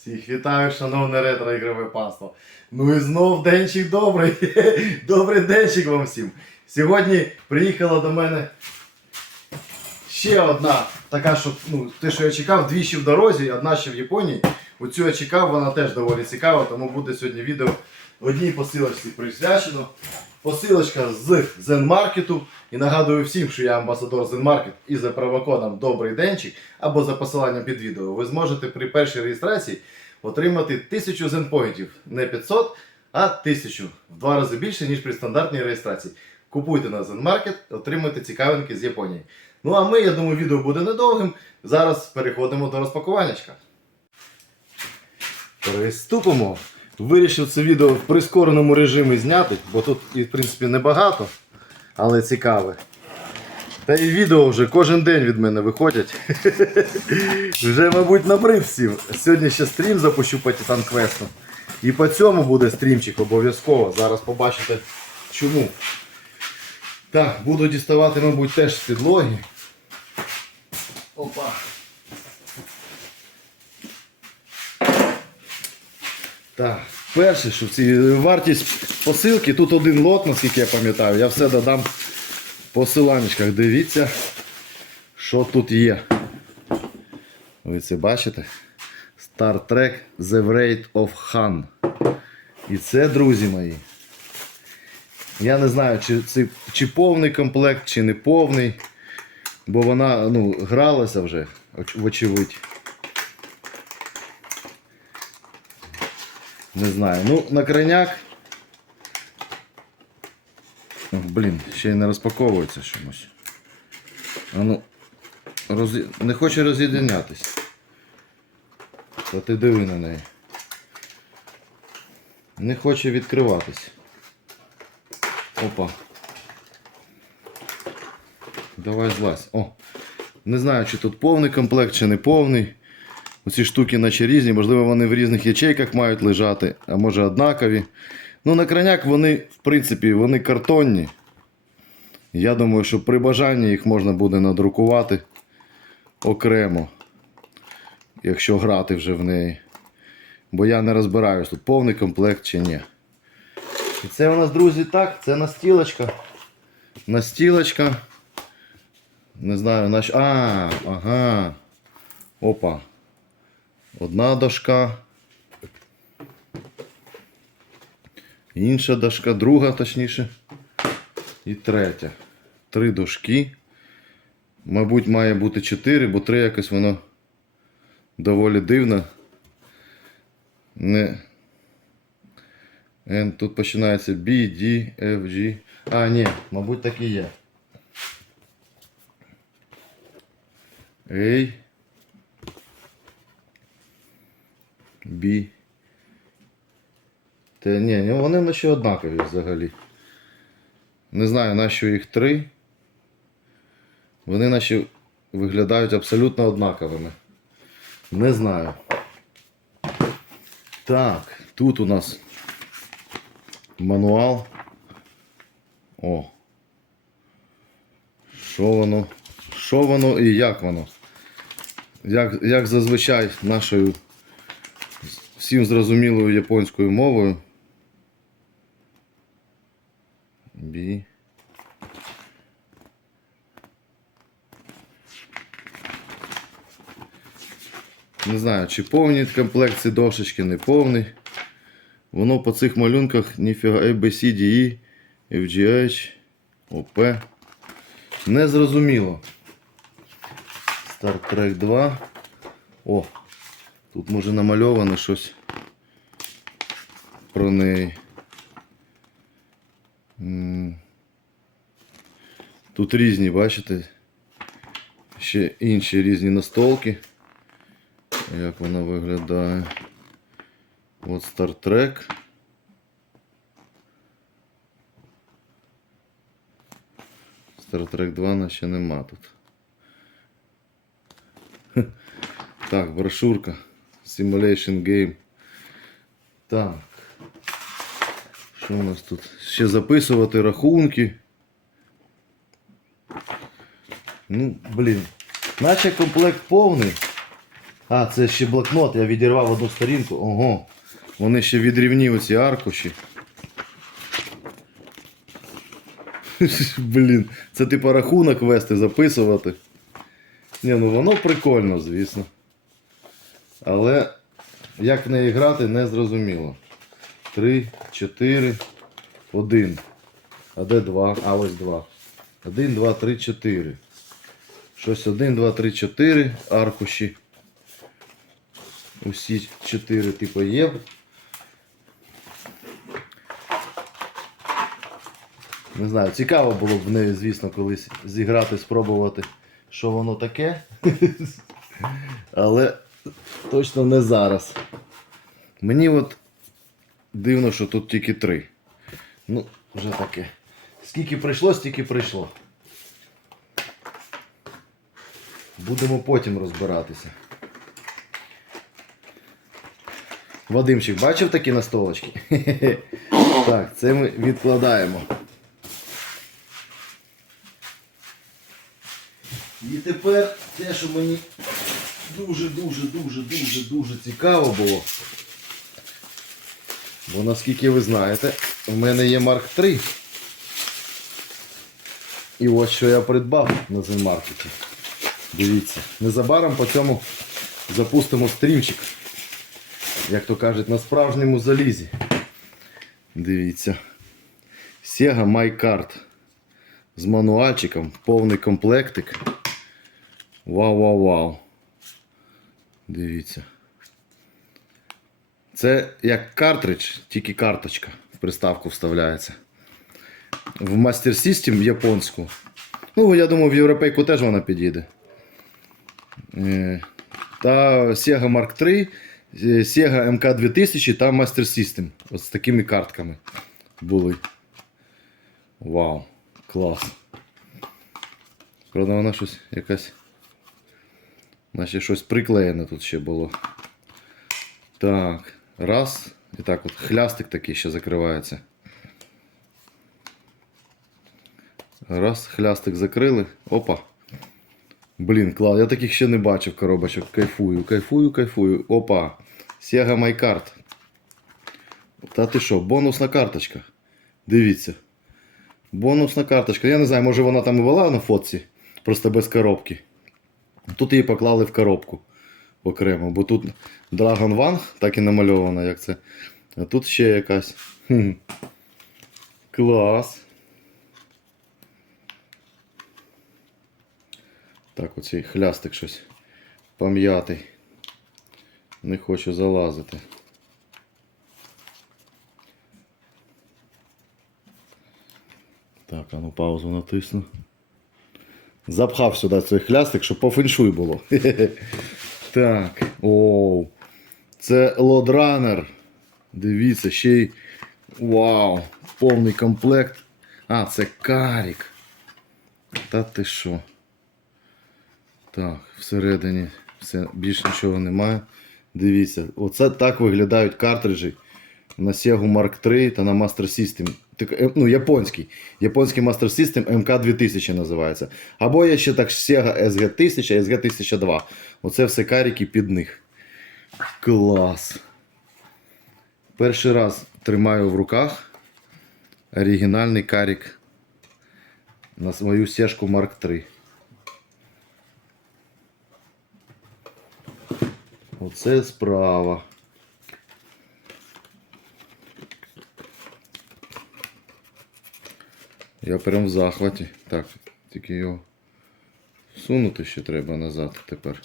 Всіх вітаю, шановне ретро ігрове панство. Ну і знов денчик добрий. Добрий денчик вам всім. Сьогодні приїхала до мене ще одна така, що ну, те, що я чекав, дві ще в дорозі, одна ще в Японії. Оцю я чекав, вона теж доволі цікава, тому буде сьогодні відео одній посилочці присвячено. Посилочка з Market. І нагадую всім, що я амбасадор Market і за промокодом Добрий денчик або за посиланням під відео ви зможете при першій реєстрації отримати 1000 Zen Pointів. Не 500, а 1000. В два рази більше, ніж при стандартній реєстрації. Купуйте на Zen Market, отримуйте цікавинки з Японії. Ну а ми, я думаю, відео буде недовгим. Зараз переходимо до розпакуваннячка. Приступимо. Вирішив це відео в прискореному режимі зняти, бо тут, і, в принципі, небагато, але цікаве. Та і відео вже кожен день від мене виходять. вже, мабуть, набрив всім. Сьогодні ще стрім запущу по Titan Quest. І по цьому буде стрімчик обов'язково. Зараз побачите чому. Так, буду діставати, мабуть, теж з підлоги. Опа. Так, перше, що в цій вартість посилки, тут один лот, наскільки я пам'ятаю, я все додам в посиланнячках. Дивіться, що тут є. Ви це бачите? Star Trek The Wraith of Han. І це, друзі мої. Я не знаю, чи, це, чи повний комплект, чи не повний. Бо вона ну, гралася вже, оч- вочевидь. Не знаю. Ну, на крайняк. Блін, ще й не розпаковується чомусь. А ну, розі... не хоче роз'єднятись. Та ти диви на неї. Не хоче відкриватись. Опа. Давай злазь. О. Не знаю, чи тут повний комплект, чи не повний. Оці штуки наче різні, можливо, вони в різних ячейках мають лежати, а може однакові. Ну, на краняк вони, в принципі, вони картонні. Я думаю, що при бажанні їх можна буде надрукувати окремо, якщо грати вже в неї. Бо я не розбираюсь, тут повний комплект чи ні. І це у нас, друзі, так, це настілочка. Настілочка. Не знаю, наш. А, ага. Опа. Одна дошка. Інша дошка, друга точніше. І третя. Три дошки. Мабуть, має бути чотири, бо три якось воно доволі дивно. Не. Тут починається B, D, F, G. А, ні, мабуть, так і є. A. B. Та ні, ні, вони наче однакові взагалі. Не знаю, на що їх три. Вони наче виглядають абсолютно однаковими. Не знаю. Так, тут у нас мануал. О. Що воно? Що воно і як воно? Як, як зазвичай нашою всім зрозумілою японською мовою. Бі. Не знаю, чи повні комплекції дошечки, не повний. Воно по цих малюнках ніфіга ABCDE, FGH, OP. Не зрозуміло. Star Trek 2. О, тут може намальовано щось про неї. Тут різні, бачите? Ще інші різні настолки. Як вона виглядає. От Star Trek. Star Trek 2 на ще нема тут. Так, брошурка. Simulation Game. Так. Що у нас тут? Ще записувати рахунки. Ну, блін. Наче комплект повний. А, це ще блокнот, я відірвав одну сторінку. Ого. Вони ще відрівні оці аркуші. Блін, це типу рахунок вести, записувати. Ні, ну воно прикольно, звісно. Але як в неї грати, не зрозуміло. Три, чотири, один. А де два? А ось два. Один, два, три, чотири. Щось один, два, три, чотири аркуші. Усі чотири типу є. Не знаю, цікаво було б в неї, звісно, колись зіграти, спробувати, що воно таке. Але точно не зараз. Мені от дивно, що тут тільки три. Ну, вже таке. Скільки прийшло, стільки прийшло. Будемо потім розбиратися. Вадимчик, бачив такі настолочки? Так, це ми відкладаємо. І тепер те, що мені дуже, дуже, дуже, дуже, дуже цікаво було. Бо наскільки ви знаєте, в мене є Марк 3. І ось що я придбав на зимаркеті. Дивіться, незабаром по цьому запустимо стрімчик. Як то кажуть, на справжньому залізі. Дивіться. Sega My Card. З мануальчиком, повний комплектик. Вау-вау-вау. Дивіться. Це як картридж, тільки карточка в приставку вставляється. В Master System японську. Ну, я думаю, в європейку теж вона підійде. Е, Та Sega Mark 3, е, Sega MK2000 та Master System. Ось з такими картками були. Вау, клас. Правда, вона щось якась. Наче щось приклеєне тут ще було. Так, раз. І так от хлястик такий ще закривається. Раз, хлястик закрили. Опа. Блін, клас, я таких ще не бачив коробочок. Кайфую, кайфую, кайфую. Опа. Sega My Card. Та ти що, бонусна карточка. Дивіться. Бонусна карточка. Я не знаю, може вона там і була на фотці, просто без коробки. Тут її поклали в коробку окремо, бо тут Dragon One так і намальовано, як це. А тут ще якась. Хм. Клас. Так, оцей хлястик щось пом'ятий. Не хочу залазити. Так, а ну паузу натисну. Запхав сюди цей хлястик, щоб по феншуй було. Так. Оу. Це лодранер. Дивіться, ще й. Вау! Повний комплект. А, це карік. Та ти що? Так, всередині все, більш нічого немає. Дивіться, оце так виглядають картриджі на Sega Mark 3 та на Master System. Так, е, Ну, японський. Японський Master System MK2000 називається. Або є ще так Sega SG1000, SG1002. Оце все каріки під них. Клас. Перший раз тримаю в руках оригінальний карік на свою сешку Mark 3. Оце справа. Я прям в захваті. Так, тільки його сунути ще треба назад тепер.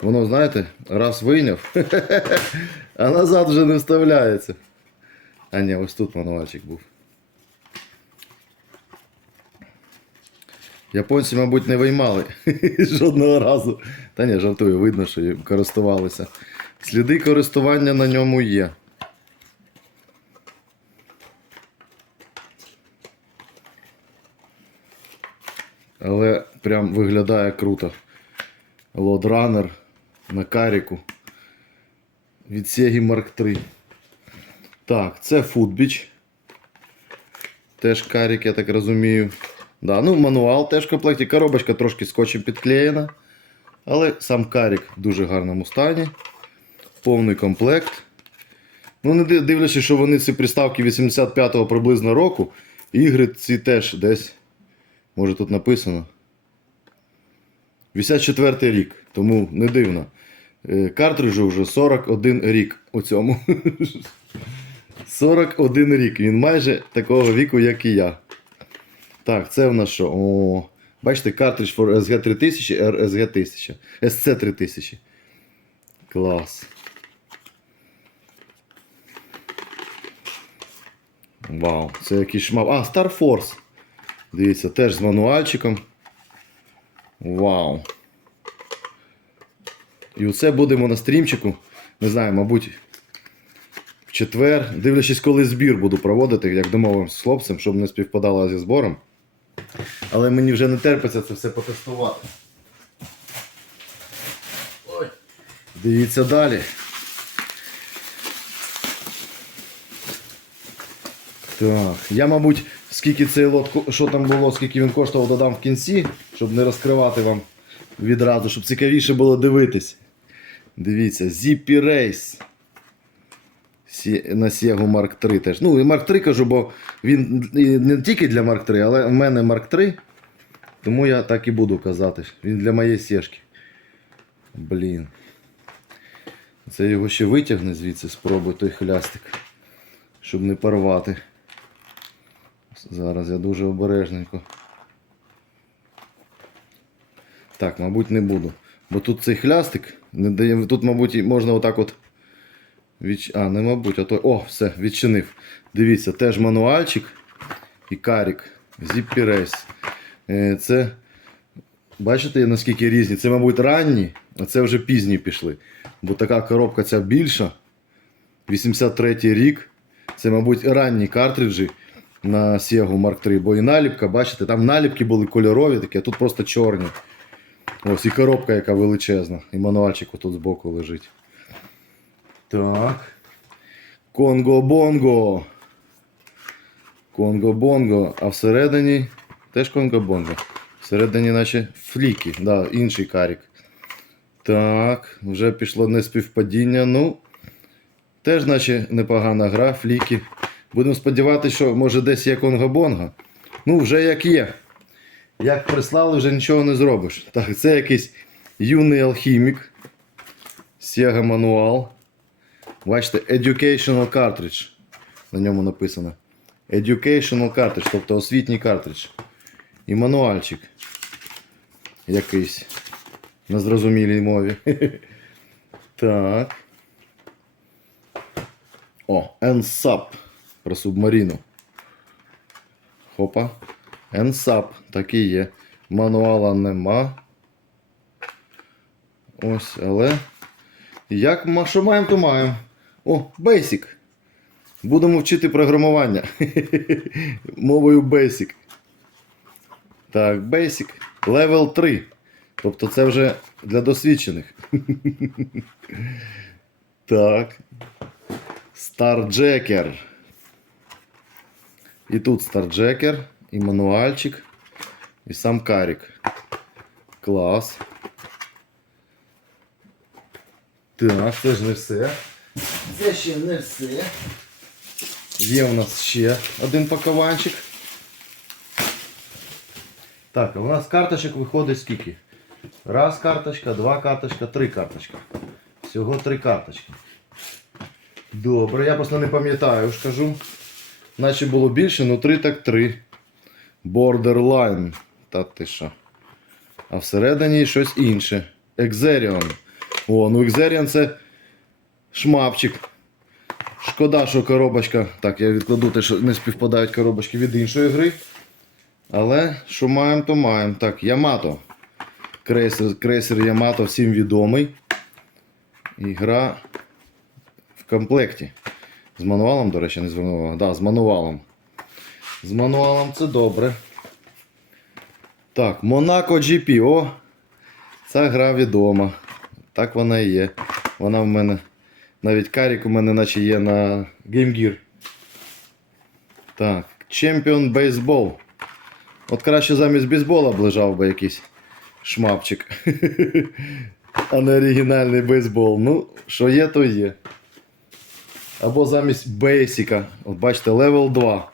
Воно, знаєте, раз вийняв, а назад вже не вставляється. А ні, ось тут мануальчик був. Японці, мабуть, не виймали жодного разу. Та ні, жартую, видно, що користувалися. Сліди користування на ньому є. Але прям виглядає круто. Лодранер на каріку від Sega Mark 3. Так, це Footbitch. Теж карік, я так розумію. Да, ну мануал теж в комплекті. Коробочка трошки скотчем підклеєна. Але сам карік в дуже гарному стані. Повний комплект. Ну, не див- дивлячись, що вони ці приставки 85-го приблизно року. Ігри ці теж десь. Може тут написано. 84 рік, тому не дивно. Е, Картриджу вже 41 рік у цьому. 41 рік. Він майже такого віку, як і я. Так, це в нас що? О, бачите, картридж for SG 3000, RSG 1000. SC 3000. Клас. Вау, це якийсь шмав. А, Star Force. Дивіться, теж з мануальчиком. Вау. І оце будемо на стрімчику. Не знаю, мабуть, в четвер. Дивлячись, коли збір буду проводити, як домовимося з хлопцем, щоб не співпадало зі збором. Але мені вже не терпиться це все потестувати. Ой. Дивіться далі. Так, я, мабуть, скільки цей лот, що там було, скільки він коштував, додам в кінці, щоб не розкривати вам відразу, щоб цікавіше було дивитись. Дивіться, Zippy Race. На Sega Mark 3 теж. Ну, і Mark 3 кажу, бо він не тільки для Mark 3, але в мене Mark 3. Тому я так і буду казати. Він для моєї сєшки. Блін. Це його ще витягне звідси, спробуй той хлястик. Щоб не порвати. Зараз я дуже обережненько. Так, мабуть, не буду. Бо тут цей хлястик, не дає, тут, мабуть, можна отак от. Відч... А, не мабуть, а то. О, все, відчинив. Дивіться, теж мануальчик і карік. Race. Е, Це. Бачите, наскільки різні? Це, мабуть, ранні, а це вже пізні пішли. Бо така коробка ця більша. 83 рік. Це, мабуть, ранні картриджі на Sega Mark III. Бо і наліпка, бачите, там наліпки були кольорові такі, а тут просто чорні. Ось і коробка, яка величезна. І мануальчик отут збоку лежить. Так. Конго-бонго. Конго-бонго. А всередині теж Конго-бонго. Всередині, наче фліки. Да, інший карік. Так, вже пішло неспівпадіння. Ну, теж, наче непогана гра, фліки. Будемо сподіватися, що може десь є Конго-бонго. Ну, вже як є. Як прислали, вже нічого не зробиш. Так, це якийсь юний алхімік. Sega мануал. Бачите, Educational Cartridge. На ньому написано. Educational Cartridge, тобто освітній картридж. І мануальчик. Якийсь. На зрозумілій мові. Так. О, NSAP. Про субмарину. Хопа. NSAP. Такий є. Мануала нема. Ось, але. Як що маємо, то маємо. О, Basic. Будемо вчити програмування. Мовою Basic. Так, Basic. Level 3. Тобто це вже для досвідчених. так. Старджекер. І тут старджекер, і мануальчик, і сам карік. Клас. Так, це ж не все. Це ще не все. Є у нас ще один пакованчик. Так, а у нас карточок виходить скільки? Раз карточка, два карточка, три карточка. Всього три карточки. Добре, я просто не пам'ятаю, ж кажу. Наче було більше, ну три так три. Borderline. Та ти що? А всередині щось інше. Exerion. О, ну Exerion це шмапчик. Шкода, що коробочка. Так, я відкладу те, що не співпадають коробочки від іншої гри. Але що маємо, то маємо. Так, Ямато. Крейсер, крейсер Ямато всім відомий. І гра в комплекті. З мануалом, до речі, не звернув. Да, з мануалом. З мануалом це добре. Так, Monaco GP. О! Ця гра відома. Так вона і є. Вона в мене. Навіть карік у мене наче є на Game Gear. Так, Champion Baseball. От краще замість бейсбола б лежав би якийсь. шмапчик. а не оригінальний бейсбол. Ну, що є, то є. Або замість бейсіка. От бачите, левел 2.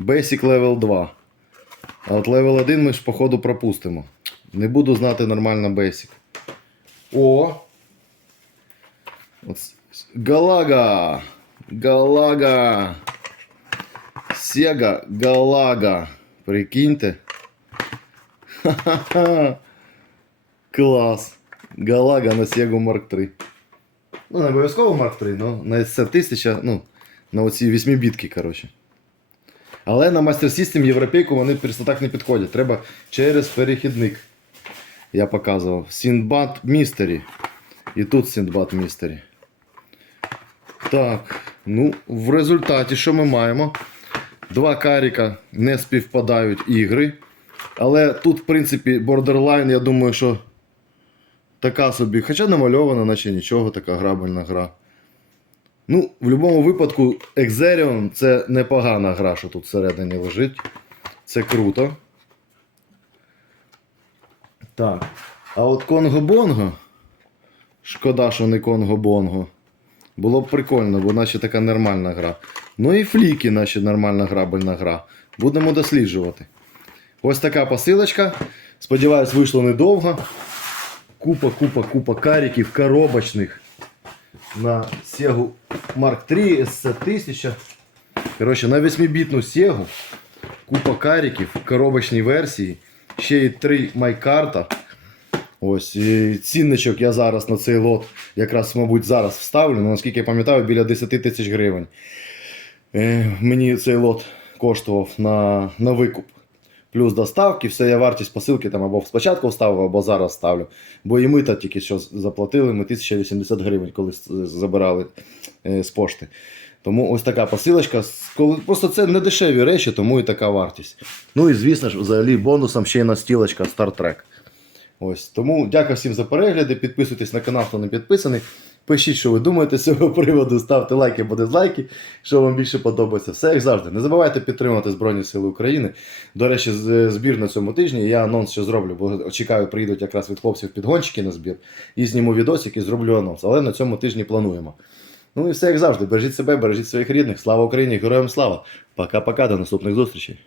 Basic level 2. А от level 1 ми ж походу пропустимо. Не буду знати нормально Basic. О! От Галага! Галага! Сега Галага! Прикиньте. Ха-ха-ха! Клас! Галага на Sega Mark 3. Ну, не обов'язково Mark 3, але на SC 1000, ну, на оці 8 бітки, коротше. Але на Master System європейку вони просто так не підходять. Треба через перехідник. Я показував. Сіндбад Mystery. І тут Сіндбад Mystery. Так. Ну, в результаті що ми маємо? Два каріка не співпадають ігри. Але тут, в принципі, Borderline, я думаю, що така собі. Хоча намальована, наче нічого, така грабельна гра. Ну, в будь-якому випадку, Exerion це непогана гра, що тут всередині лежить. Це круто. Так. А от Конго Бонго. Шкода, що не Конго Бонго. Було б прикольно, бо наче така нормальна гра. Ну і фліки, наче нормальна грабельна гра. Будемо досліджувати. Ось така посилочка. Сподіваюсь, вийшло недовго. Купа, купа, купа каріків коробочних на Sega Mark 3 SC1000. Коротше, на 8-бітну Sega. Купа каріків коробочній версії. Ще й три майкарта. Ось і цінничок я зараз на цей лот якраз, мабуть, зараз вставлю. Наскільки я пам'ятаю, біля 10 тисяч гривень. Е, мені цей лот коштував на, на викуп. Плюс доставки, все я вартість посилки там або спочатку вставив, або зараз ставлю. Бо і ми та тільки що заплатили, ми 1080 гривень, коли забирали е, з пошти. Тому ось така посилочка. Просто це не дешеві речі, тому і така вартість. Ну і звісно ж, взагалі бонусом ще й настілочка Star Trek. Ось. Тому дякую всім за перегляди. Підписуйтесь на канал, хто не підписаний. Пишіть, що ви думаєте з цього приводу, ставте лайки або дизлайки, що вам більше подобається. Все як завжди. Не забувайте підтримувати Збройні Сили України. До речі, збір на цьому тижні. Я анонс ще зроблю, бо чекаю, приїдуть якраз від хлопців підгонщики на збір. І зніму відосик і зроблю анонс. Але на цьому тижні плануємо. Ну і все як завжди. Бережіть себе, бережіть своїх рідних. Слава Україні, героям слава! Пока-пока, до наступних зустрічей.